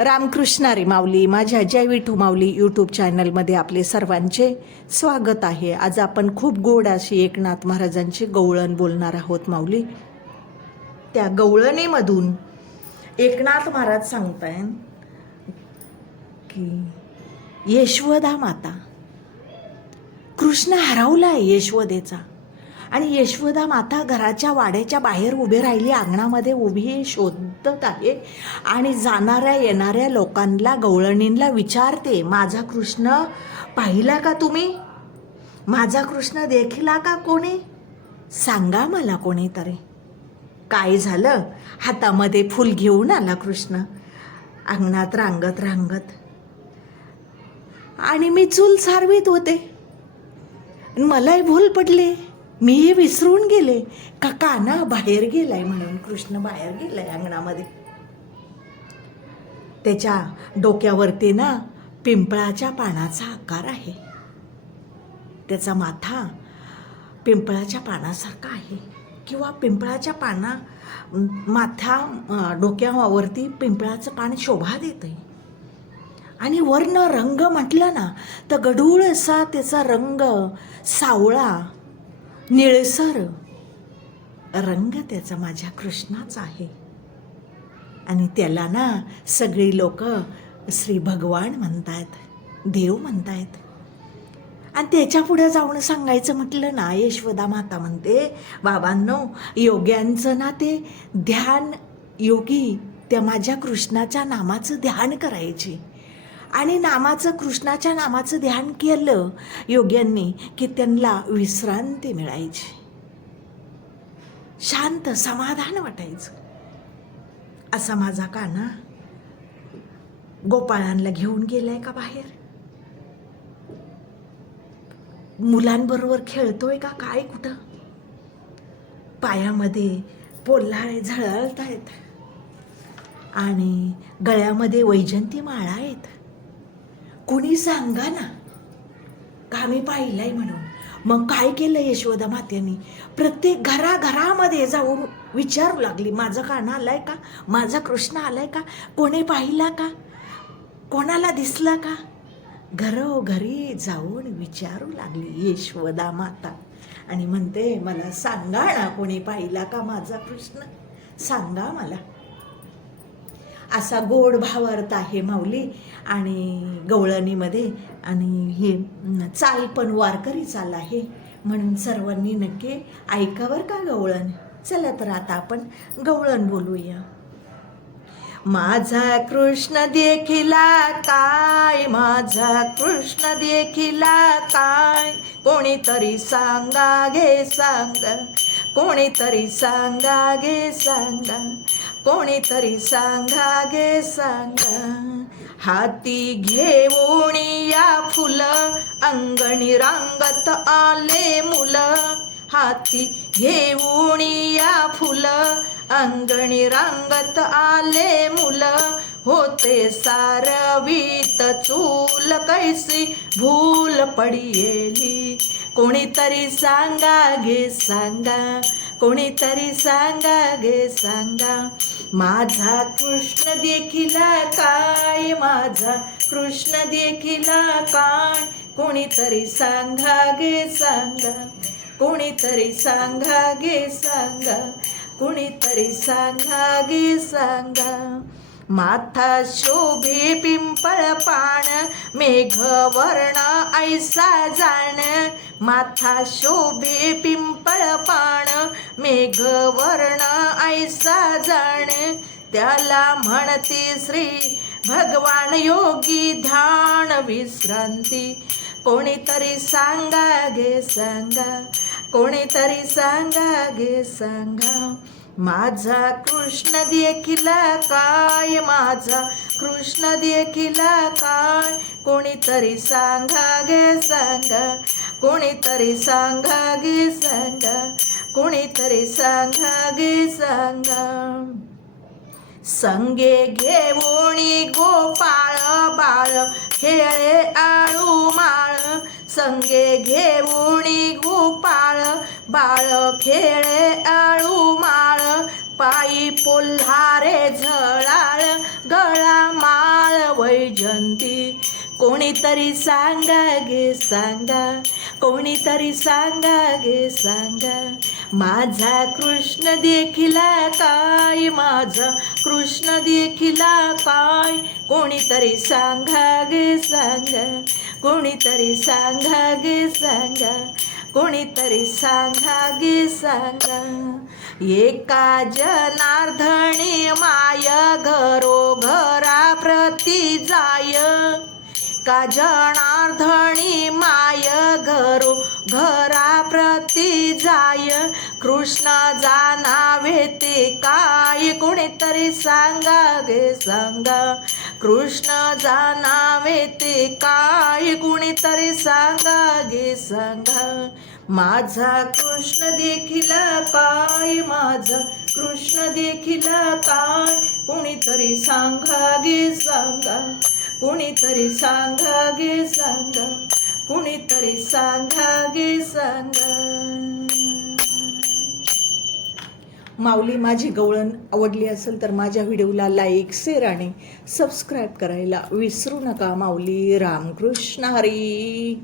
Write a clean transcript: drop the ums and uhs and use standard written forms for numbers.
रामकृष्ण हरी माऊली. माझ्या जय विठू माऊली यूट्यूब चॅनलमध्ये आपले सर्वांचे स्वागत आहे. आज आपण खूप गोड अशी एकनाथ महाराजांची गवळण बोलणार आहोत माऊली. त्या गवळणीमधून एकनाथ महाराज सांगताय की यशोदा माता, कृष्ण हरवलाय यशोदेचा, आणि यशोदा माता घराच्या वाड्याच्या बाहेर उभे राहिली, अंगणामध्ये उभी शोधत आहे आणि जाणाऱ्या येणाऱ्या लोकांना, गवळणींना विचारते, माझा कृष्ण पाहिला का तुम्ही? माझा कृष्ण देखिला का कोणी? सांगा मला कोणीतरी. काय झालं? हातामध्ये फूल घेऊन आला कृष्ण अंगणात रांगत रांगत, आणि मी चूल सारवीत होते, मलाही भूल पडले, मी विसरून गेले का काना बाहेर गेलाय म्हणून. कृष्ण बाहेर गेलाय अंगणामध्ये. त्याच्या डोक्यावरती ना पिंपळाच्या पानाचा आकार आहे, त्याचा माथा पिंपळाच्या पानासारखा आहे, किंवा पिंपळाच्या डोक्यावरती पिंपळाचं पान शोभा देतंय. आणि वर्ण रंग म्हटलं ना तर गढूळ असा त्याचा रंग, सावळा निळसर रंग त्याचा माझ्या कृष्णाचा आहे. आणि त्याला ना सगळी लोक श्री भगवान म्हणतात, देव म्हणतात. आणि त्याच्या पुढे जाऊन सांगायचं म्हटलं ना, यशोदा माता म्हणते, बाबांनो, योग्यांचं ना ते ध्यान, योगी त्या माझ्या कृष्णाच्या नामाचं ध्यान करायचे, आणि कृष्णाच्या नामाचं ध्यान केलं योग्यांनी की त्यांना विश्रांती मिळायची, शांत समाधान वाटायचं. असा माझा कान्हा गोपाळांना घेऊन गेलाय का बाहेर? मुलांबरोबर खेळतोय का काय? कुठं? पायामध्ये पोल्हाळे झळाळत आहेत आणि गळ्यामध्ये वैजंती माळा आहेत. कुणी सांगा ना का आम्ही पाहिलाय म्हणून. मग काय केलं यशोदा मातेने? प्रत्येक घराघरामध्ये जाऊन विचारू लागली, माझा कान्हा आलाय का? माझा कृष्ण आलाय का? कोणी पाहिला का? कोणाला दिसला का? घरोघरी जाऊन विचारू लागली यशोदा माता, आणि म्हणते, मला सांगा ना, कोणी पाहिला का माझा कृष्ण? सांगा मला. असा गोड भावार्थ आहे माऊली आणि गवळणीमध्ये. आणि हे चाल पण वारकरी चाल आहे, म्हणून सर्वांनी नक्की ऐकावर का गवळण. चला तर आता आपण गवळण बोलूया. माझा कृष्ण देखिला काय, माझा कृष्ण देखिला काय, कोणीतरी सांगा गे सांगा, कोणीतरी सांगा गे सांगा, कोणीतरी सांगा गे सांगा. हाती घेऊन या फुलं, अंगणी रांगत आले मुलं, हाती घेऊन या फुलं, अंगणी रांगत आले मुलं, होते सारवीत चूल, कैसी भूल पडियेली, कोणीतरी सांगा गे सांगा, कोणीतरी सांगा गे सांगा. माझा कृष्ण देखिला काय, माझा कृष्ण देखिला काय, कोणीतरी सांगा गे सांगा, कोणीतरी सांगा गे सांगा, कोणीतरी सांगा गे सांगा. माथा शोभे पिंपळ पाण, मेघवर्ण ऐसा जाण, माथा शोभे पिंपळ पाण, मेघवर्ण ऐसा जाण, त्याला म्हणते श्री भगवान योगी ध्यान विश्रांती, कोणीतरी सांगा गे सांगा, कोणीतरी सांगा गे सांगा. माझा कृष्ण देखिला काय, माझा कृष्ण देखिला काय, कोणीतरी सांगा गे सांगा, कोणीतरी सांगा गे सांगा, कोणीतरी सांगा गे सांगा. संगे घेऊनी गोपाळ बाळ, खेळे आळू माळ, संगे घेऊनी गोपाळ बाळ, खेळे आळू माळ, पायी पोल्हारे झळाळ, गळा मा वैजंती. कोणीतरी सांगा गे सांगा, कोणीतरी सांगा गे सांगा, माझा कृष्ण देखिला काय, माझा कृष्ण देखिला काय. कोणीतरी सांगा गे सांगा, कोणीतरी सांगा गे सांगा, कोणीतरी सांगा गे सांगा. एका जनार्दनी माय घरोघरा प्रती जाय, का जनार्दनी माय घरो घरा प्रती जाय. कृष्ण जाणावे ते काय, कोणीतरी सांगा गे सांगा, कृष्ण जाणावे ते काय. कोणीतरी सांगा गे सांगा, माझा कृष्ण देखिला काय, माझा कृष्ण देखिला काय. कोणीतरी सांगा गे सांगा, कोणीतरी सांगा गे सांगा, कोणीतरी सांगा गे सांगा. माऊली, माझी गवळण आवडली असेल तर माझ्या व्हिडिओला लाईक, शेअर आणि सबस्क्राईब करायला विसरू नका. माऊली. रामकृष्ण हरी.